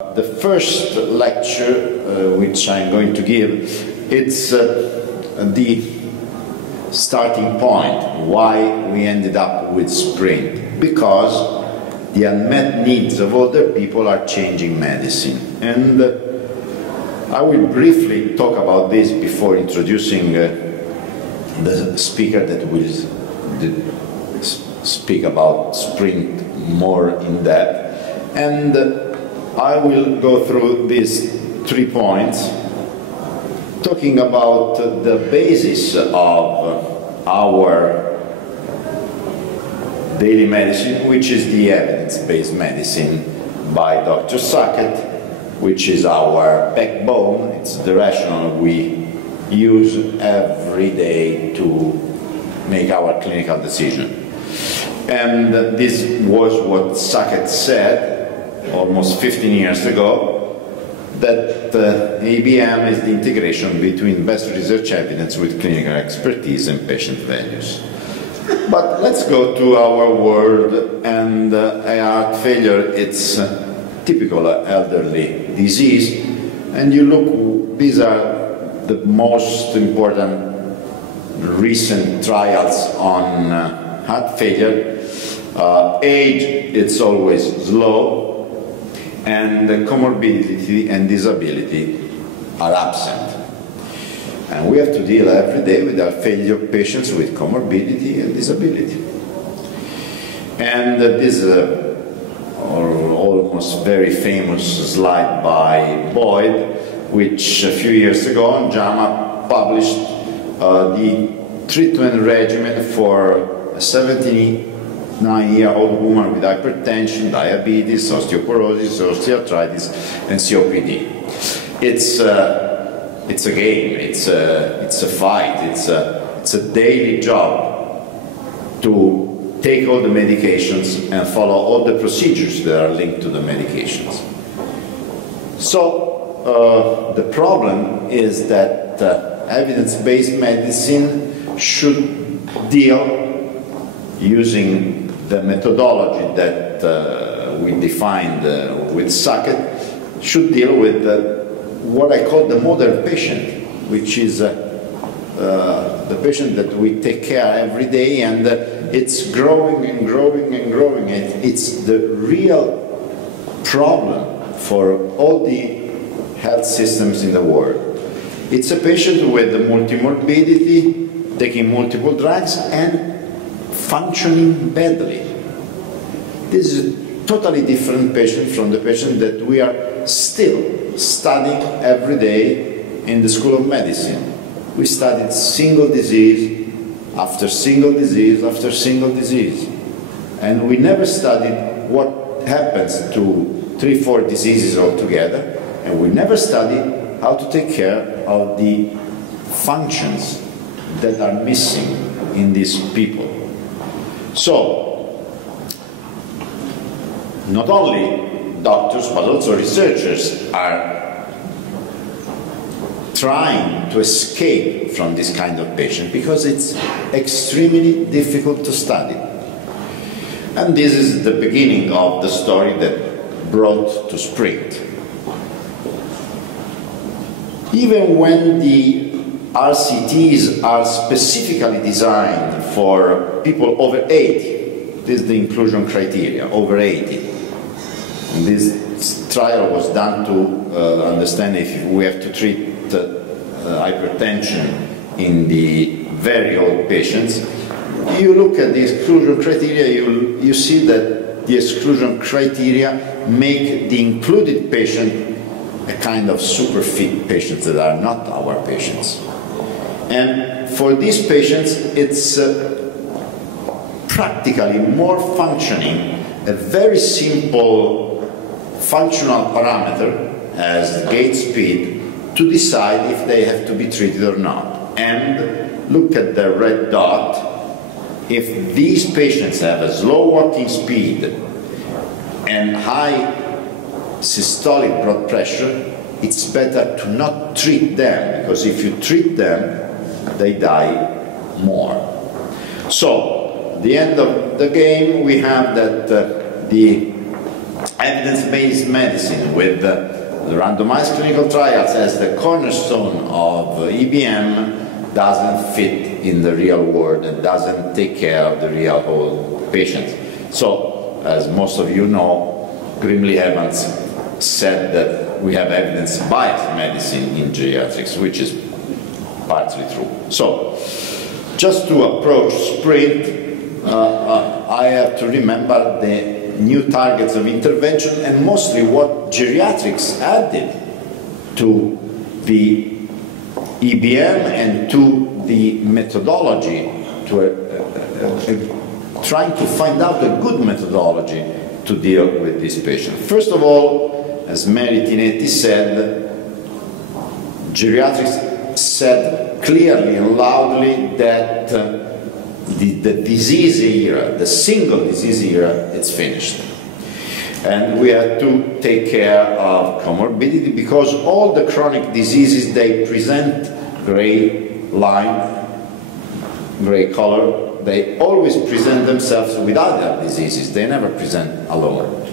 The first lecture which I'm going to give, it's the starting point why we ended up with Sprint, because the unmet needs of older people are changing medicine. And I will briefly talk about this before introducing the speaker that will speak about Sprint more in depth. And I will go through these 3 points, talking about the basis of our daily medicine, which is the evidence-based medicine by Dr. Sackett, which is our backbone. It's the rationale we use every day to make our clinical decision. And this was what Sackett said almost 15 years ago, that ABM is the integration between best research evidence with clinical expertise and patient values. But let's go to our world, and heart failure, it's a typical elderly disease, and you look, these are the most important recent trials on heart failure. Age, it's always slow, and comorbidity and disability are absent. And we have to deal every day with our failure patients with comorbidity and disability. And this is almost very famous slide by Boyd, which a few years ago in JAMA published the treatment regimen for a 79-year-old woman with hypertension, diabetes, osteoporosis, osteoarthritis, and COPD. It's a game, it's a fight, it's a daily job to take all the medications and follow all the procedures that are linked to the medications. So the problem is that evidence-based medicine should deal using the methodology that we defined with Sackett, should deal with what I call the modern patient, which is the patient that we take care every day, and it's growing and growing and growing. It's the real problem for all the health systems in the world. It's a patient with multimorbidity, taking multiple drugs, and functioning badly. This is a totally different patient from the patient that we are still studying every day in the School of Medicine. We studied single disease after single disease after single disease. And we never studied what happens to 3-4 diseases altogether, and we never studied how to take care of the functions that are missing in these people. So, not only doctors but also researchers are trying to escape from this kind of patient because it's extremely difficult to study. And this is the beginning of the story that brought to Sprint. Even when the RCTs are specifically designed for people over 80, this is the inclusion criteria, over 80. And this trial was done to understand if we have to treat hypertension in the very old patients. You look at the exclusion criteria, you see that the exclusion criteria make the included patient a kind of super fit patients that are not our patients. And for these patients, it's practically more functioning, a very simple functional parameter as gait speed to decide if they have to be treated or not. And look at the red dot. If these patients have a slow walking speed and high systolic blood pressure, it's better to not treat them, because if you treat them, they die more. So, at the end of the game, we have that the evidence-based medicine with the randomized clinical trials as the cornerstone of EBM doesn't fit in the real world and doesn't take care of the real whole patients. So, as most of you know, Grimley Evans said that we have evidence-biased medicine in geriatrics, which is partly true. So, just to approach sprint, I have to remember the new targets of intervention and mostly what geriatrics added to the EBM and to the methodology, to trying to find out a good methodology to deal with this patient. First of all, as Mary Tinetti said, geriatrics said clearly and loudly that the disease era, the single disease era, it's finished. And we have to take care of comorbidity because all the chronic diseases, they present gray line, gray color, they always present themselves with other diseases, they never present alone.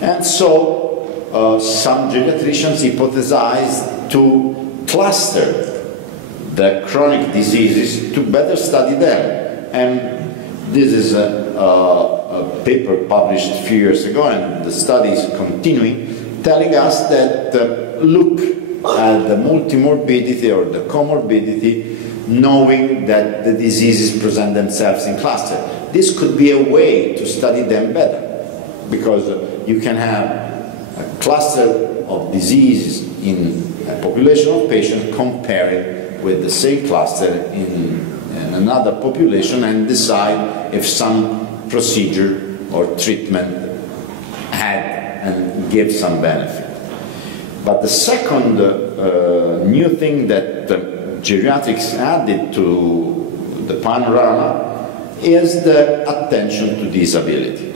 And so some geriatricians hypothesized to cluster the chronic diseases to better study them. And this is a paper published a few years ago, and the study is continuing, telling us that look at the multimorbidity or the comorbidity, knowing that the diseases present themselves in cluster. This could be a way to study them better, because you can have a cluster of diseases in a population of patients compared with the same cluster in another population and decide if some procedure or treatment had and give some benefit. But the second new thing that geriatrics added to the panorama is the attention to disability.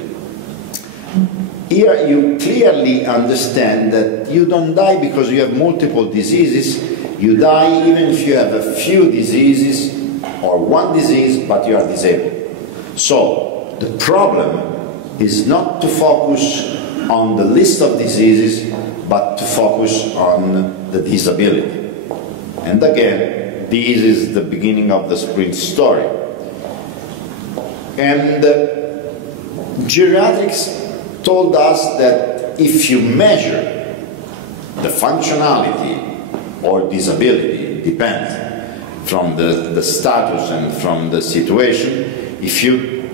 Here you clearly understand that you don't die because you have multiple diseases, you die even if you have a few diseases or one disease, but you are disabled. So the problem is not to focus on the list of diseases, but to focus on the disability. And again, this is the beginning of the sprint story. And geriatrics told us that if you measure the functionality or disability, it depends from the status and from the situation, if you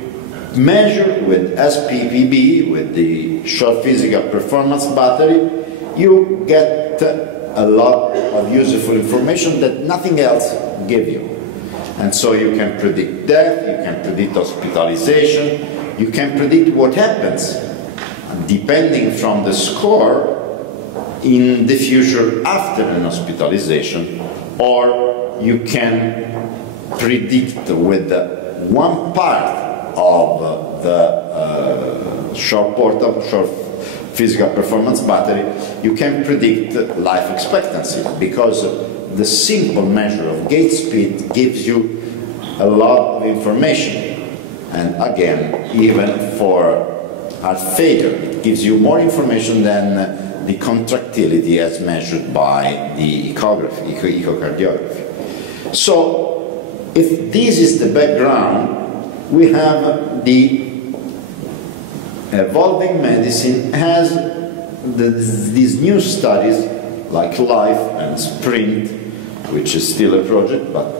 measure with SPPB, with the short physical performance battery, you get a lot of useful information that nothing else gives you. And so you can predict death, you can predict hospitalization, you can predict what happens depending from the score in the future after an hospitalization, or you can predict with one part of the short physical performance battery, you can predict life expectancy, because the simple measure of gait speed gives you a lot of information. And again, even for heart failure, it gives you more information than the contractility as measured by the echocardiography. So, if this is the background, we have the evolving medicine has these new studies like LIFE and SPRINT, which is still a project, but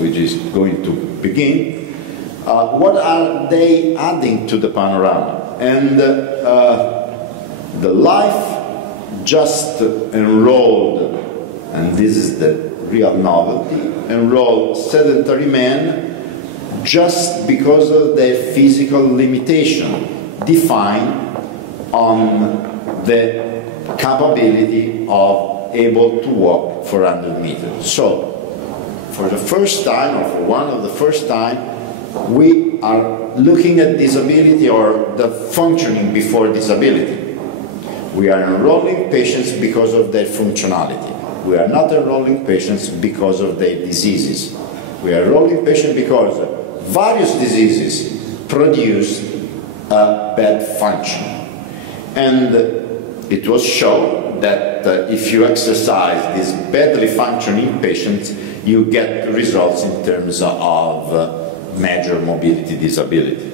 which is going to begin. What are they adding to the panorama? And the LIFE just enrolled, and this is the real novelty, enrolled sedentary men just because of their physical limitation defined on the capability of able to walk 400 meters. So, for the first time, or for one of the first time, we are looking at disability or the functioning before disability. We are enrolling patients because of their functionality. We are not enrolling patients because of their diseases. We are enrolling patients because various diseases produce a bad function. And it was shown that if you exercise these badly functioning patients, you get results in terms of major mobility disability.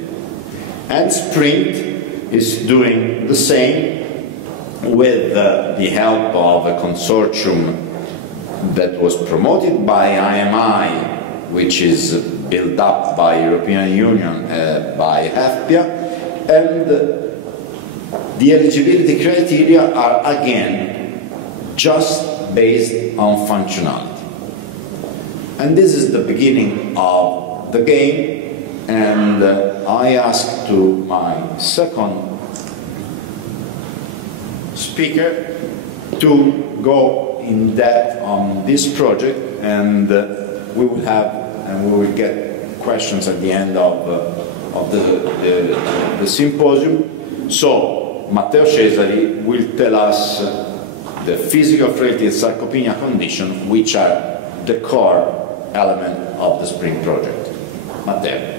And SPRINT is doing the same with the help of a consortium that was promoted by IMI, which is built up by European Union, by HFPA, and the eligibility criteria are again just based on functionality. And this is the beginning of the game, and I ask to my second speaker to go in depth on this project, and we will get questions at the end of the symposium. So Matteo Cesari will tell us the physical frailty and sarcopenia condition, which are the core element of the SPRINT project. Matteo.